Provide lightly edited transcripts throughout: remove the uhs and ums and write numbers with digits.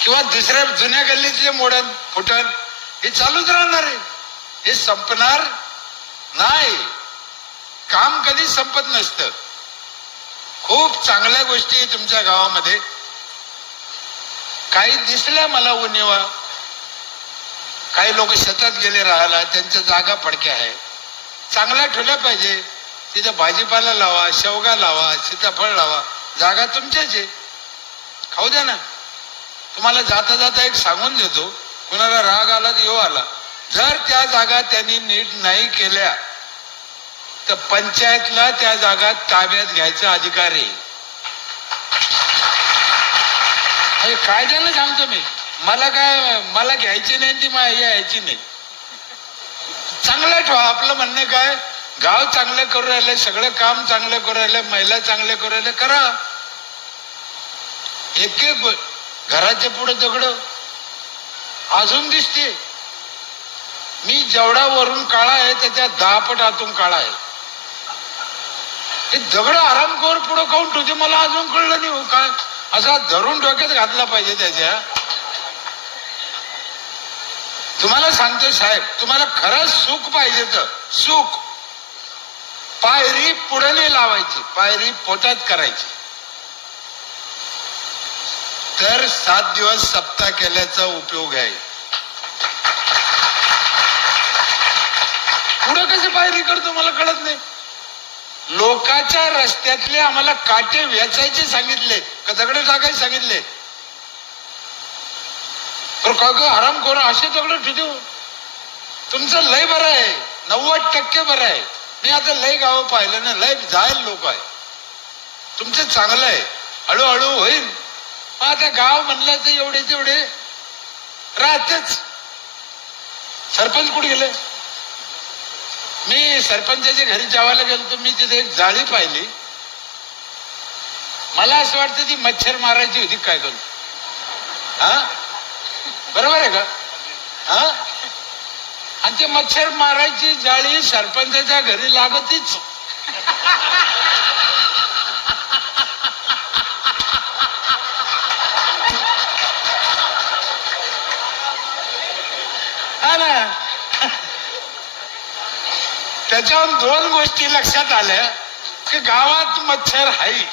किंवा दुसऱ्या जुन्या गल्लीतले मोडन फुटन हे चालूच राहणार आहे, हे संपणार नाही. काम कधी संपत नसतं. खूप चांगल्या गोष्टी तुमच्या गावामध्ये काही दिसल्या मला उणिवा. काही लोक शेतात गेले राहायला, त्यांच्या जागा पडक्या आहे, चांगल्या ठेवल्या पाहिजे. तिथं भाजीपाला लावा, शेवगा लावा, सीताफळ लावा, जागा तुमच्याच आहे, खाऊ द्या ना. तुम्हाला जाता जाता एक सांगून देतो, कुणाला राग आला तर येऊ आला, जर त्या जागा त्यांनी नीट नाही केल्या तर पंचायतला त्या जागा ताब्यात घ्यायचा अधिकार आहे. कायद्यानं सांगतो मी. मला घ्यायची नाही ती यायची नाही. चांगलं ठेवा. आपलं म्हणणं काय, गाव चांगलं करू राहिले, सगळं काम चांगलं करू राहिले, महिला चांगले करू राहिले, करा. एक एक घराच्या पुढे दगड अजून दिसते. मी जेवढा वरून काळा आहे त्याच्या 10 पट आतून काळा आहे. हे दगड आरामखोर पुढे काऊन ठेवते मला अजून कळलं नाही. काय असा धरून डोक्यात घातला पाहिजे त्याच्या. तुम्हाला सांगतो साहेब, तुम्हाला खरंच सुख पाहिजे तर सुख पायरी पुढे नाही लावायची, पायरी पोटात करायची. तर 7 दिवस सप्ताह केल्याचा उपयोग आहे. पुढे कशी पायरी करतो मला कळत नाही. लोकांच्या रस्त्यातले आम्हाला काटे वेचायचे सांगितले का दगड टाकायचे सांगितले, तर का ग आराम करू असे दगड ठेवू. तुमचं लय बरं आहे, 90% बरं आहे. मी आता लय गाव पाहिलं ना, लय जायल लोक आहे. तुमचं चांगलं आहे, हळूहळू होईल. आता गाव म्हणलं तर एवढे तेवढे राहतेच. सरपंच कुठे गेले. मी सरपंचाच्या घरी जेवायला गेलो तर मी तिथे एक जाळी पाहिली. मला असं वाटतं ती मच्छर मारायची होती काय करू. हा बरोबर आहे का. हा आणि ते मच्छर मारायची जाळी सरपंचाच्या घरी लागतीच. हा ना. त्याच्यावर 2 गोष्टी लक्षात आल्या की गावात मच्छर आहे.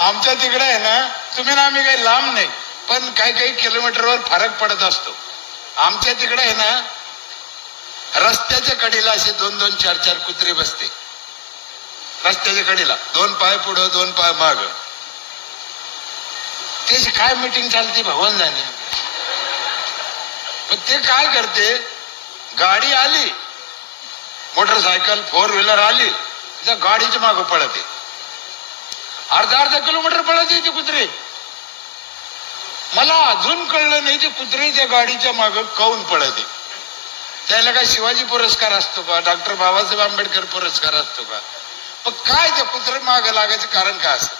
आमच्या तिकडे आहे ना, तुम्ही ना आम्ही काही लांब नाही पण काही किलोमीटरवर फरक पडत असतो. आमच्या तिकडे आहे ना, रस्त्याच्या कडेला असे 2-2, 4-4 कुत्रे बसते. रस्त्याच्या कडेला 2 पाय पुढं 2 पाय माग. त्याची काय मीटिंग चालते भगवान जाणे. पण ते काय करते, गाडी आली, मोटरसायकल 4 व्हीलर आली, त्या गाडीच्या मागं पळते. अर्धा किलोमीटर पळते ते कुत्रे. मला अजून कळलं नाही ते कुत्रे त्या गाडीच्या मागं काऊन पळते. त्याला काय शिवाजी पुरस्कार असतो का, डॉक्टर बाबासाहेब आंबेडकर पुरस्कार असतो का. मग काय त्या कुत्रे मागं लागायचं कारण काय असतं.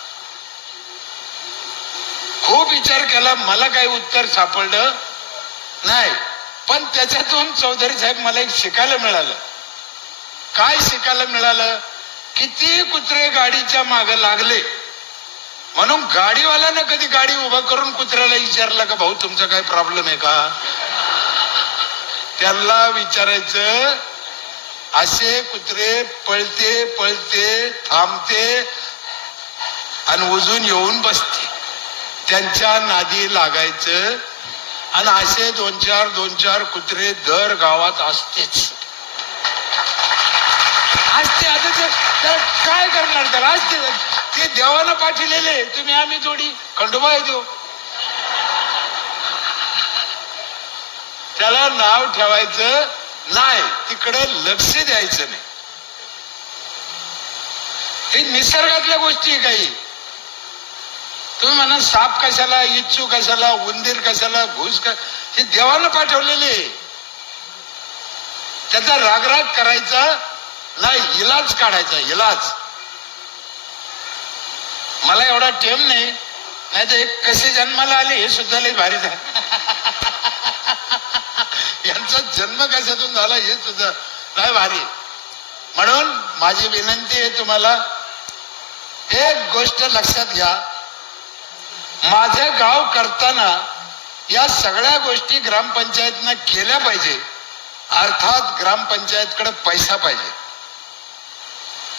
खूप विचार केला, मला काही उत्तर सापडलं नाही. पण त्याच्यातून चौधरी साहेब मला एक शिकायला मिळालं. काय शिकायला मिळालं, किती कुत्रे गाडीच्या मागे लागले म्हणून गाडीवाल्यानं कधी गाडी उभा करून कुत्र्याला विचारलं का भाऊ तुमचा काय प्रॉब्लेम आहे का. त्याला विचारायचं, असे कुत्रे पळते पळते थांबते आणि उजून येऊन बसते, त्यांच्या नादी लागायचं. आणि असे 2-4 कुत्रे दर गावात असतेच असते. आता काय करणार त्याला, असते. ते देवानं पाठवलेले, तुम्ही आम्ही जोडी खंडोबा देऊ. त्याला नाव ठेवायचं नाही, तिकडे लक्ष द्यायचं नाही. हे निसर्गातल्या गोष्टी काही. तुम्ही म्हणा साप कशाला, इच्छू कशाला, उंदीर कशाला, घुस का, हे देवानं पाठवलेले. त्याचा रागराग करायचा नाही, इलाज काढायचा, इलाज. मला एवढा टेम नाही, नाही तर एक कसे जन्माला आले हे सुद्धा लई भारी झाले. यांचा जन्म कशातून झाला हे सुद्धा लय भारी. म्हणून माझी विनंती आहे तुम्हाला, एक गोष्ट लक्षात घ्या, माझे गाव करताना या सगळ्या गोष्टी ग्रामपंचायतनं केल्या पाहिजे. अर्थात ग्रामपंचायतकडे पैसा पाहिजे,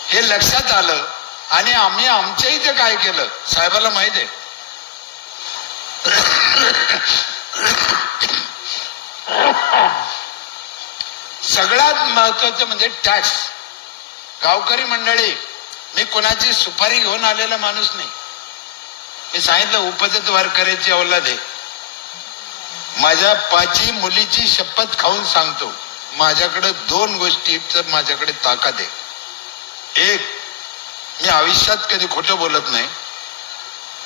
हे लक्षात आलं. आणि आम्ही आमच्या इथे काय केलं साहेबाला माहित आहे. सगळ्यात महत्वाचं म्हणजे टॅक्स. गावकरी मंडळी, मी कोणाची सुपारी घेऊन आलेला माणूस नाही. मी सांगितलं उपजत वारकऱ्याची औलाद आहे. माझ्या 5 मुलीची शपथ खाऊन सांगतो, माझ्याकडे 2 गोष्टीचं माझ्याकडे ताकद आहे. 1, मी आयुष्यात कधी खोटं बोलत नाही.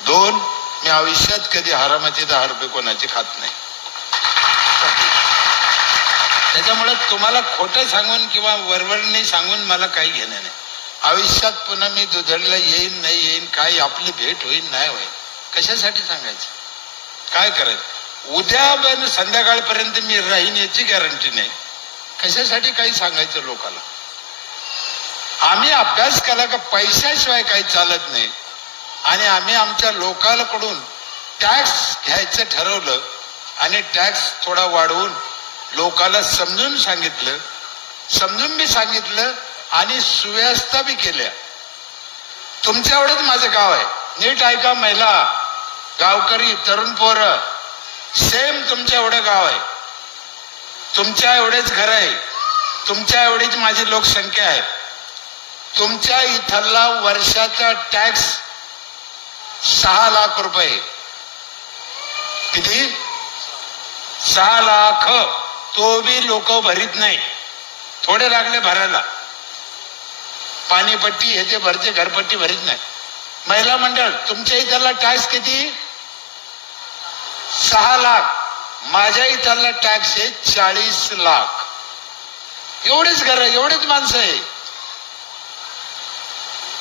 2, मी आयुष्यात कधी हरामाचे 10 रुपये कोणाचे खात नाही. त्याच्यामुळे तुम्हाला खोटं सांगून किंवा वरवरणी सांगून मला काही घेणं नाही. आयुष्यात पुन्हा मी दुधडला येईन नाही येईन, काय आपली भेट होईल नाही होईल, कशासाठी सांगायचं, काय करायचं. उद्या पण संध्याकाळपर्यंत मी राहीन याची गॅरंटी नाही. कशासाठी काही सांगायचं लोकांना. आम्ही अभ्यास केला का पैशाशिवाय काही चालत नाही. आणि आम्ही आमच्या लोकांकडून टॅक्स घ्यायचं ठरवलं आणि टॅक्स थोडा वाढवून लोकांना समजून सांगितलं, समजून बी सांगितलं आणि सुव्यवस्था बी केल्या. तुमच्या एवढंच माझं गाव आहे, नीट ऐका. महिला, गावकरी, तरुण पोरं, सेम तुमच्या एवढं गाव आहे, तुमच्या एवढेच घर आहे, तुमच्या एवढीच माझी लोकसंख्या आहे. तुमच्या इथला वर्षाचा टॅक्स 6 लाख रुपये. किती? 6 लाख. तो बी लोक भरीत नाही, थोडे लागले भरायला. पाणीपट्टी हे ते भरते, घरपट्टी भरीत नाही. महिला मंडळ, तुमच्या इथला टॅक्स किती? 6 लाख. माझ्या इथला टॅक्स आहे 40 लाख. एवढेच घर, एवढेच माणसं आहे.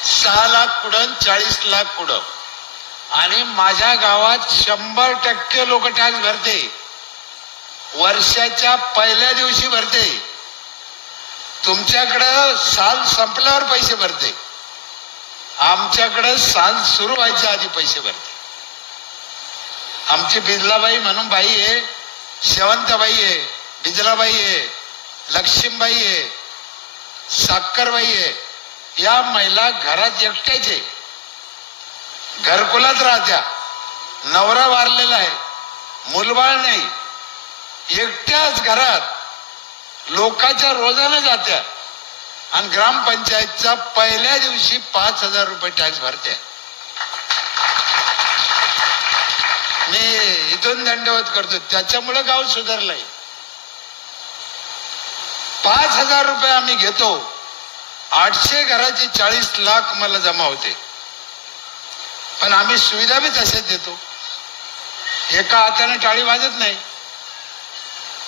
6 लाख कुठं, 40 लाख कुठं. आणि माझ्या गावात 100% लोक टॅक्स भरते. वर्षाच्या पहिल्या दिवशी भरते. तुमच्याकडं साल संपल्यावर पैसे भरते, आमच्याकडं साल सुरू व्हायच्या आधी पैसे भरते. आमची बिजलाबाई म्हणून बाई आहे, शेवंतबाई आहे, बिजलाबाई आहे, लक्ष्मीबाई आहे, साखरबाई आहे. या महिला घरात एकट्याच आहे, घरकुलात राहत्या, नवरा वारलेला आहे, मुलबाळ नाही, एकट्याच घरात लोकांच्या रोजानं जात्या आणि ग्रामपंचायतचा पहिल्या दिवशी 5,000 रुपये टॅक्स भरत्या. मी इथून दंडवत करतो, त्याच्यामुळे गाव सुधारलंय. 5,000 रुपये आम्ही घेतो, 800 घराचे 40 लाख मला जमा होते. पण आम्ही सुविधा बी तशाच देतो, एका हाताने टाळी वाजत नाही.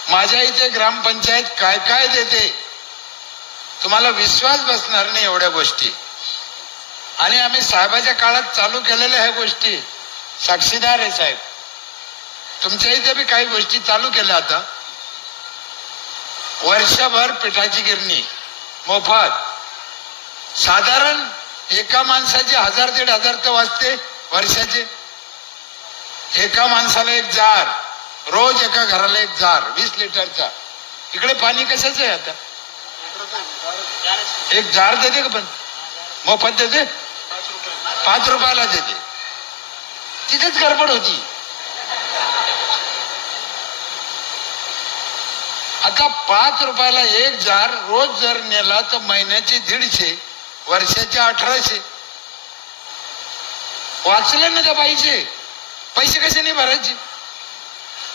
माझ्या इथे ग्रामपंचायत काय काय देते तुम्हाला विश्वास बसणार नाही एवढ्या गोष्टी. आणि आम्ही साहेबाच्या काळात चालू केलेल्या ह्या गोष्टी, साक्षीदार आहे साहेब. तुमच्या इथे बी काही गोष्टी चालू केल्या. आता वर्षभर पिठाची गिरणी मोफत, साधारण एका माणसाचे 1000-1500 तर वाजते वर्षाचे. एका माणसाला 1 जार, रोज एका घराला 1 जार 20 लिटरचा. इकडे पाणी कशाचं आहे आता? 1 जार देते का पण मोफत देते? 5 रुपयाला देते. तिथेच गडबड होती. आता 5 रुपयाला 1 जार रोज जर नेला तर महिन्याचे 150, वर्षाचे 1800. वाचले ना त्या बाईचे पैसे, कसे नाही भरायचे.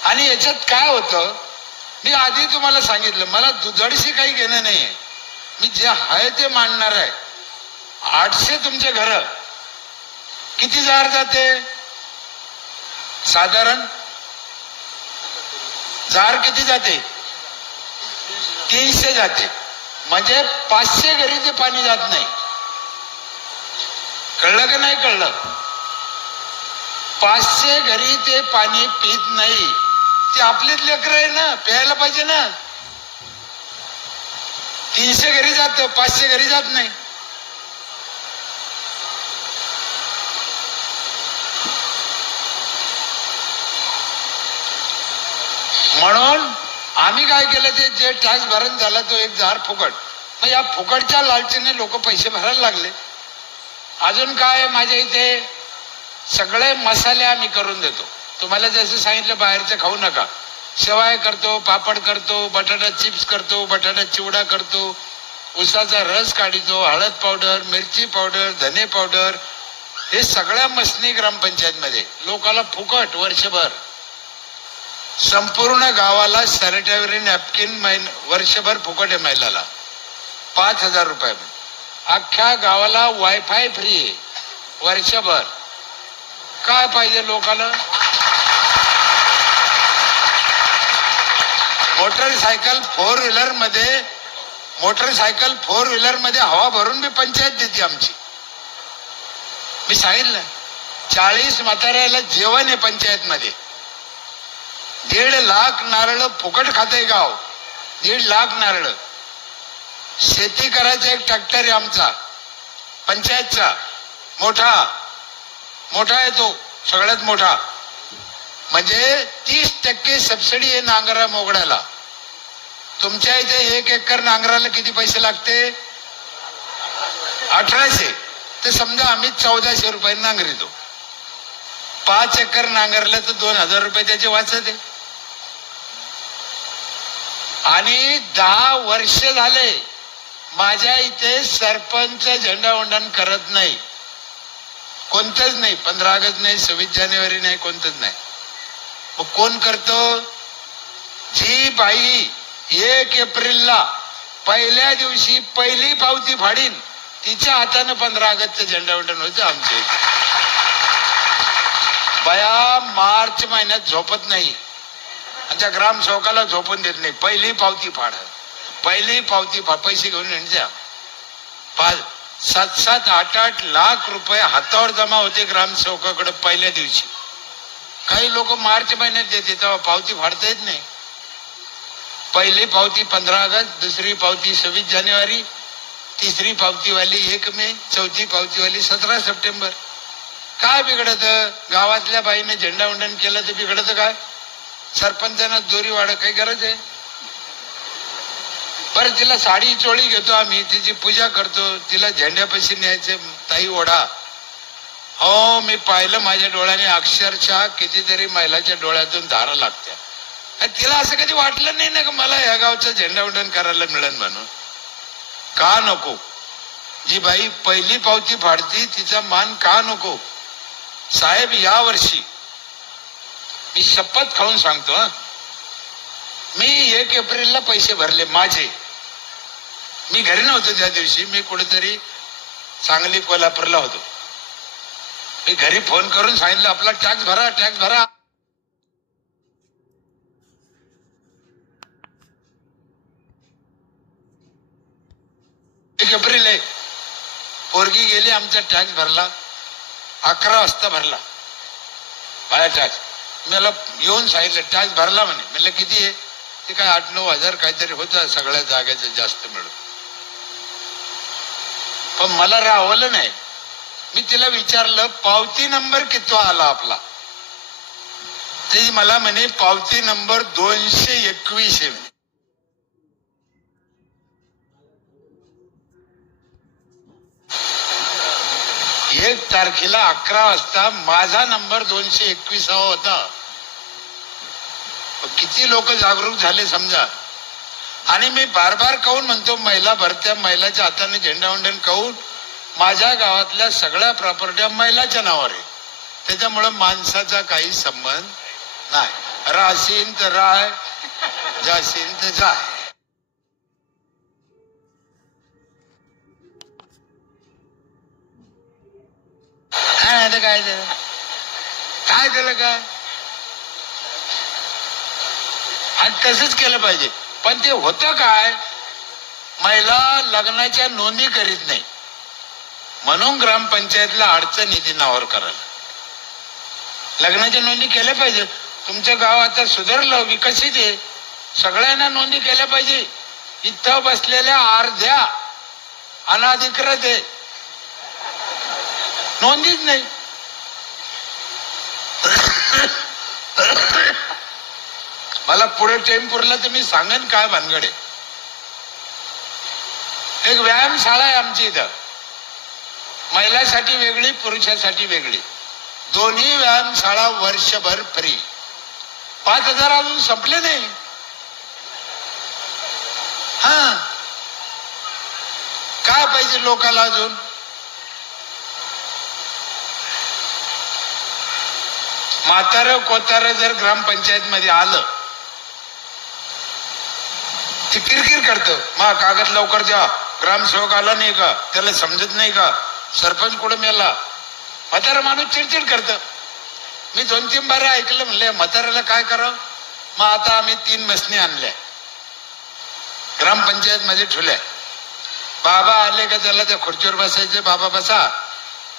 आणि याच्यात काय होतं, मी आधी तुम्हाला सांगितलं, मला दुधडशी काही घेणं नाहीये. मी जे आहे ते मांडणार आहे. 800 तुमचे घर किती जार जाते? साधारण जार किती जाते? 300 जाते. म्हणजे 500 घरी ते पाणी जात नाही. कळलं का नाही कळलं? 500 घरी ते पाणी पित नाही. ते आपलेच लेकर आहे ना, प्यायला पाहिजे ना. 300 घरी जातं, 500 घरी जात नाही. म्हणून आम्ही काय केलं, ते जे टॅक्स भरण झाला तो 1,000 फुकट. मग या फुकटच्या लालचीने लोक पैसे भरायला लागले. अजून काय, माझ्या इथे सगळे मसाले आम्ही करून देतो. तुम्हाला जसं सांगितलं बाहेरचं खाऊ नका. शेवाय करतो, पापड करतो, बटाटा चिप्स करतो, बटाटा चिवडा करतो, उसाचा रस काढतो, हळद पावडर, मिरची पावडर, धने पावडर, हे सगळ्या मसनी ग्रामपंचायत मध्ये लोकाला फुकट वर्षभर. संपूर्ण गावाला सॅनिटरी नॅपकिन वर्षभर फुकट आहे महिलाला, 5,000 रुपये. अख्ख्या गावाला वायफाय फ्री आहे वर्षभर. काय पाहिजे लोकांना? मोटरसायकल फोर व्हीलर मध्ये हवा भरून मी पंचायत देते आमची. मी सांगितलं 40 म्हाताऱ्याला जेवण आहे पंचायत मध्ये. 1.5 लाख नारळ फुकट खाते गाव. 1.5 लाख नारळ. शेती करायचा एक ट्रॅक्टर आहे आमचा पंचायतचा, मोठा आहे तो, सगळ्यात मोठा. म्हणजे 30% सबसिडी आहे नांगरा मोगड्याला. तुमच्या इथे 1 एकर नांगराला किती पैसे लागते? 1800. तर समजा आम्ही 1400 रुपये नांगरितो. 5 एकर नांगरलं तर 2,000 रुपये त्याचे वाचत आहे. आणि 10 वर्ष झाले माझ्या इथे सरपंच झेंडावंदन करत नाही, कोणतंच नाही. 15 ऑगस्ट नाही, 26 जानेवारी नाही, कोणतंच नाही. मग कोण करतो? जी बाई 1 एप्रिलला पहिल्या दिवशी पहिली पावती फाडीन तिच्या हातानं 15 ऑगस्टचं झेंडावंदन होतं आमच्या इथे. बया मार्च महिन्यात झोपत नाही, आमच्या ग्रामसेवकाला झोपून देत नाही. पहिली पावती फाड, पहिली पावती फाड, पैसे घेऊन यांच्या 7-7, 8-8 लाख रुपये हातावर जमा होते ग्रामसेवकाकडे पहिल्या दिवशी. काही लोक मार्च महिन्यात देते तेव्हा पावती फाडता येत नाही. पहिली पावती 15 ऑगस्ट, दुसरी पावती 26 जानेवारी, तिसरी पावतीवाली 1 मे, चौथी पावतीवाली 17 सप्टेंबर. काय बिघडत? गावातल्या बाईने झेंडावंदन केलं तर बिघडत काय? सरपंचांना दोरी वाढ काही गरज आहे? परत तिला साडी चोळी घेतो आम्ही, तिची पूजा करतो, तिला झेंड्यापाशी न्यायचे, ताई ओढा. हो, मी पाहिलं माझ्या डोळ्याने, अक्षरशः कितीतरी महिलाच्या डोळ्यातून धारा लागत्या. तिला असं कधी वाटलं नाही ना की मला या गावचं झेंडावंदन करायला मिळेल म्हणून. का नको? जी बाई पहिली पावती फाडती तिचा मान का नको? साहेब, या वर्षी मी शपथ खाऊन सांगतो, मी 1 एप्रिलला पैसे भरले माझे. मी घरी नव्हतो त्या दिवशी, मी कुठेतरी सांगली कोल्हापूरला होतो. मी घरी फोन करून सांगितलं आपला टॅक्स भरा, टॅक्स भरा. एप्रिल आहे, पोरगी गेली, आमचा टॅक्स भरला. 11 वाजता भरला माझा टॅक्स. मला येऊन सांगितलं टॅक्स भरला म्हणे. म्हणलं किती आहे? ते काय 8-9 हजार काहीतरी होतं सगळ्या जागेचं जास्त मिळून. पण मला राहवलं नाही. मी तिला विचारलं पावती नंबर किती आला आपला? ते मला म्हणे पावती नंबर 221 आहे. 1 तारखेला 11 वाजता माझा नंबर 221 होता. किती लोक जागरूक झाले समजा. आणि मी बार बार कहून म्हणतो, महिला भरत्या, महिलाच्या हाताने झेंडावंदन कहून माझ्या गावातल्या सगळ्या प्रॉपर्ट्या महिलाच्या नावावर आहे. त्याच्यामुळे माणसाचा काही संबंध नाही. राहशीन तर राह, जाशीन तर जाय. काय झालं? काय झालं? काय आणि तसंच केलं पाहिजे. पण ते होतं काय, महिला लग्नाच्या नोंदी करीत नाही म्हणून ग्रामपंचायतला अडचण येते नावावर करायला. लग्नाच्या नोंदी केल्या पाहिजे. तुमचं गाव आता सुधारलं, विकसित आहे, सगळ्यांना नोंदी केल्या पाहिजे. इथं बसलेल्या अर्ध्या अनाधिकृत आहे, नोंदीच नाही. मला पुढे टेम्पूरला तर मी सांगेन काय भानगड आहे. एक व्यायामशाळा आहे आमची इथं, महिलांसाठी वेगळी, पुरुषांसाठी वेगळी, दोन्ही व्यायामशाळा वर्षभर फ्री. 5,000 अजून संपले नाही. हा, काय पाहिजे लोकाला अजून? म्हातारं कोतारं जर ग्रामपंचायत मध्ये आलं ते किरकिर करतं, मग कागद लवकर द्या, ग्रामसेवक आला नाही का, त्याला समजत नाही का, सरपंच कुठं मेला. म्हातारा माणूस चिडचिड करतं. मी 2-3 बार ऐकलं, म्हणले म्हाताऱ्याला काय करावं. मग आता आम्ही 3 मसनी आणल्या, ग्रामपंचायत मध्ये ठेवल्या. बाबा आले का त्याला त्या खुर्चीवर बसायचे, बाबा बसा,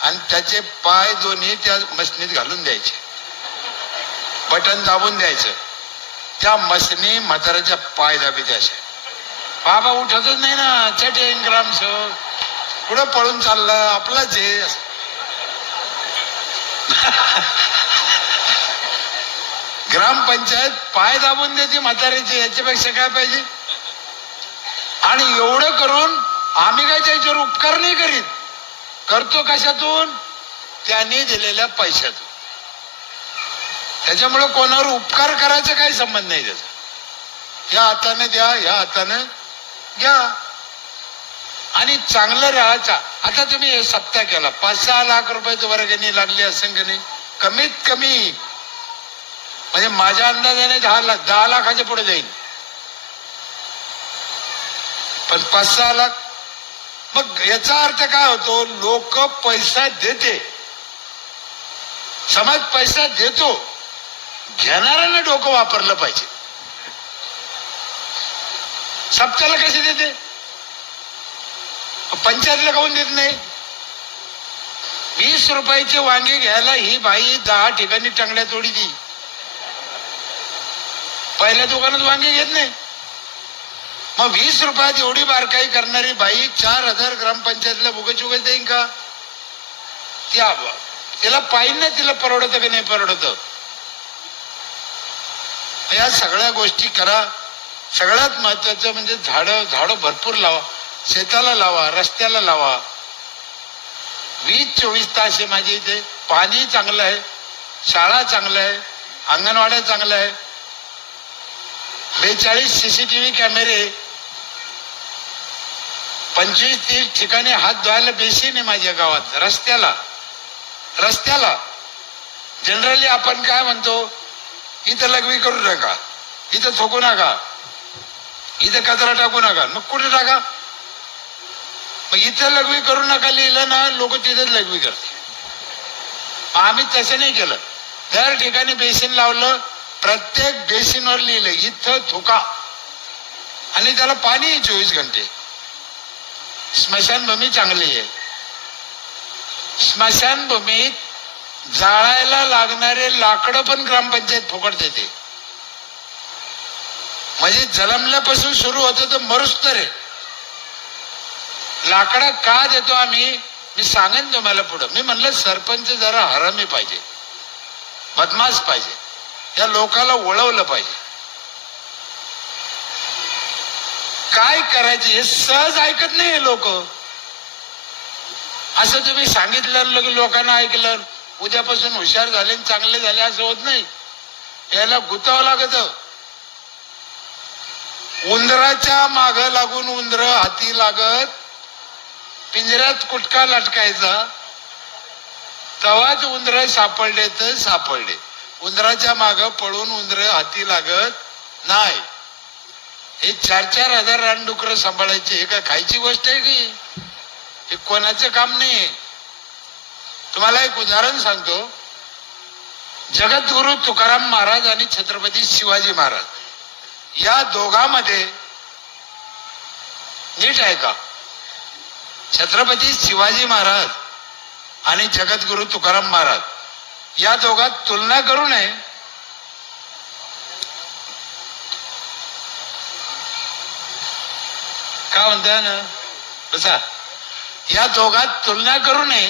आणि त्याचे पाय दोन्ही त्या मसनीत घालून द्यायचे, बटन दाबून द्यायचं. त्या मसनी म्हाताऱ्याच्या पाय दाबी द्यायचे. बाबा उठतच नाही ना, चटेन ग्रामसेवक पुढं पळून चालला, आपलाच आहे. ग्रामपंचायत पाय दाबून देते म्हाताऱ्याचे, याच्यापेक्षा काय पाहिजे. आणि एवढं करून आम्ही काय त्याच्यावर उपकार नाही करीत, करतो कशातून, त्यांनी दिलेल्या पैशातून. त्याच्यामुळे कोणावर उपकार करायचा काही संबंध नाही त्याचा. या हाताने द्या, या हाताने घ्या, आणि चांगलं राहायचं. आता तुम्ही हे सप्ताह केला, 5-6 लाख रुपयाचं वर्गणी लागली असेल की नाही, कमीत कमी. म्हणजे माझ्या अंदाजाने 10 लाखाच्या पुढे जाईल, पण 5-6 लाख. मग याचा अर्थ काय होतो, लोक पैसा देते, समाज पैसा देतो, घेणाऱ्याने डोकं वापरलं पाहिजे. सप्त्याला कसे देते, पंचायतला काऊन देत नाही. 20 रुपयाचे वांगे घ्यायला ही बाई 10 ठिकाणी टंगड्या तोडी दी. पहिल्या दुकानात वांगे घेत नाही. मग 20 रुपयात एवढी बारकाई करणारी बाई 4,000 ग्रामपंचायतला उगाच देईन का. तिला पाहिजे ना, तिला परवडतं की नाही परवडतं. या सगळ्या गोष्टी करा. सगळ्यात महत्वाचं म्हणजे झाडं भरपूर लावा, शेताला लावा, रस्त्याला लावा. 20-24 तास आहे माझ्या इथे. पाणी चांगलं आहे, शाळा चांगलं आहे, अंगणवाड्या चांगलं आहे, 42 CCTV कॅमेरे, 25-30 ठिकाणी हात धुवायला बेसिन आहे माझ्या गावात. रस्त्याला जनरली आपण काय म्हणतो, इथं लघवी करू नका, इथं थोकू नका, इथं कचरा टाकू नका. मग कुठे टाका. मग इथं लघवी करू नका लिहिलं ना, लोक तिथेच लघवी करते. आम्ही तसं नाही केलं. दर ठिकाणी बेसिन लावलं, प्रत्येक बेसिनवर लिहिलं इथं थुका, आणि त्याला पाणी 24 घंटे. स्मशानभूमी चांगली आहे. स्मशानभूमीत जाळायला लागणारे लाकडं पण ग्रामपंचायत फुकट देते. म्हणजे जन्मल्यापासून सुरू होतं तर मरुस्तर आहे. लाकडं का देतो आम्ही, मी सांगेन तुम्हाला पुढं. मी म्हणलं सरपंच जरा हरामी पाहिजे, बदमाश पाहिजे, या लोकाला वळवलं पाहिजे. काय करायचे हे सहज ऐकत नाही लोक. असं तुम्ही सांगितलं की लोकांना ऐकलं, उद्यापासून हुशार झाले चांगले झाले असं होत नाही. याला गुतावं लागत. उंदराच्या माग लागून उंदर हाती लागत, पिंजऱ्यात कुटका लटकायचा, तेव्हाच उंदर सापडले तर सापडले. उंदराच्या माग पळून उंदर हाती लागत नाही. हे 4-4 हजार रानडुकरं सांभाळायचे, हे काय खायची गोष्ट आहे की, हे कोणाचं काम नाही. तुम्हाला एक उदाहरण सांगतो. जगद्गुरु तुकाराम महाराज आणि छत्रपती शिवाजी महाराज या दोघांमध्ये, नीट आहे का, छत्रपती शिवाजी महाराज आणि जगद्गुरु तुकाराम महाराज या दोघात तुलना करू नये. का म्हणता ना बसा, या दोघात तुलना करू नये,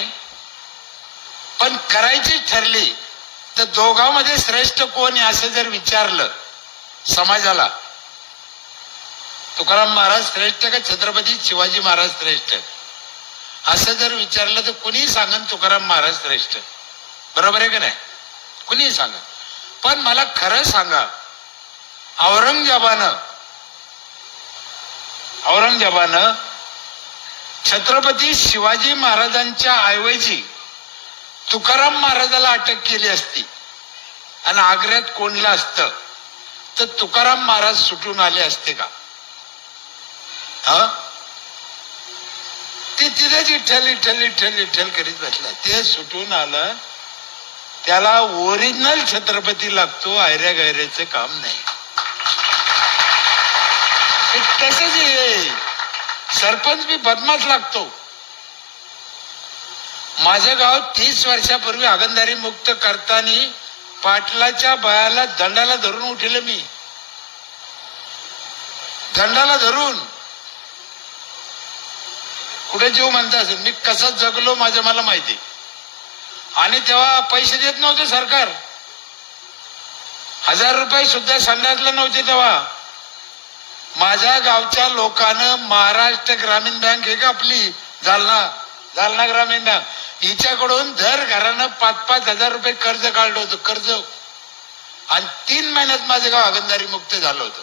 पण करायची ठरली तर दोघांमध्ये श्रेष्ठ कोण आहे असं जर विचारलं समाजाला, तुकाराम महाराज श्रेष्ठ का छत्रपती शिवाजी महाराज श्रेष्ठ असं जर विचारलं तर कुणीही सांगन तुकाराम महाराज श्रेष्ठ. बरोबर आहे का नाही? कुणीही सांगा. पण मला खरं सांगा, औरंगजेबानं छत्रपती शिवाजी महाराजांच्या ऐवजी तुकाराम महाराजाला अटक केली असती आणि आग्र्यात कोंडलं असतं तर तुकाराम महाराज सुटून आले असते का? ते तिथेच विठ्ठल करीत बसला. ते सुटून आलं, त्याला ओरिजिनल छत्रपती लागतो, आयऱ्या गैऱ्याचं काम नाही. तसंच आहे, सरपंच बी बदमाश लागतो. माझं गाव 30 वर्षापूर्वी हागणदारी मुक्त करताना पाटलाच्या बायाला दंडाला धरून उठले मी, दंडाला धरून. कुठे जीव म्हणता असेल, मी कसं जगलो माझं मला माहिती. आणि तेव्हा पैसे देत नव्हते सरकार, 1000 रुपये सुद्धा संडासला नव्हते. तेव्हा माझ्या गावच्या लोकांना महाराष्ट्र ग्रामीण बँक आहे का आपली, जालना ग्रामीण बँक, हिच्याकडून दर घरानं 5-5 हजार रुपये कर्ज काढलं होतं, कर्ज. आणि 3 महिन्यात माझं गाव हागणदारी मुक्त झालं होतं.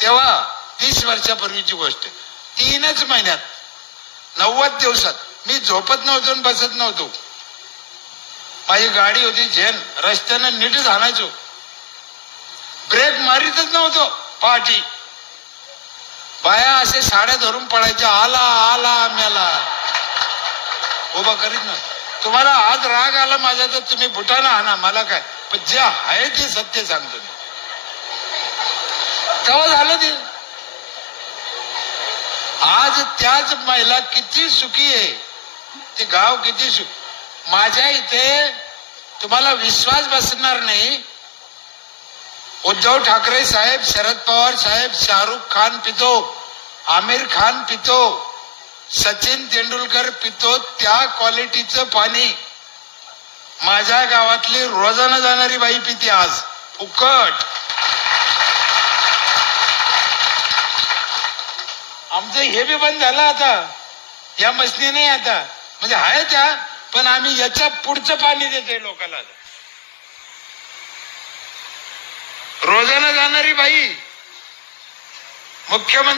तेव्हा 30 वर्षापूर्वीची गोष्ट. 3च महिन्यात, 90 दिवसात. मी झोपत नव्हतो आणि बसत नव्हतो. माझी गाडी होती झेन, रस्त्यानं नीटच आणायचो, ब्रेक मारीतच नव्हतो. पहाटी बाया असे साड्या धरून पडायच्या, आला आला मेला, उभा करीत ना. तुम्हाला आज राग आला माझा तर तुम्ही बुटाना आणा, मला काय, पण जे आहे ते सत्य सांगतो मी. तेव्हा झालं ते. आज त्याच महिला किती सुखी आहे, ते गाव किती सुखी. माझ्या इथे तुम्हाला विश्वास बसणार नाही, उद्धव ठाकरे साहेब, शरद पवार साहेब, शाहरुख खान पितो, आमिर खान पितो, सचिन तेंडुलकर पितो, त्या क्वालिटीचं पाणी माझ्या गावातली रोजानं जाणारी बाई पिते आज फुकट. आमचं हे बी बंद झालं आता, या मशनी नाही आता, म्हणजे आहे त्या, पण आम्ही याच्या पुढचं पाणी देते लोकांना. रोजानं जाणारी बाई मुख्यमंत्री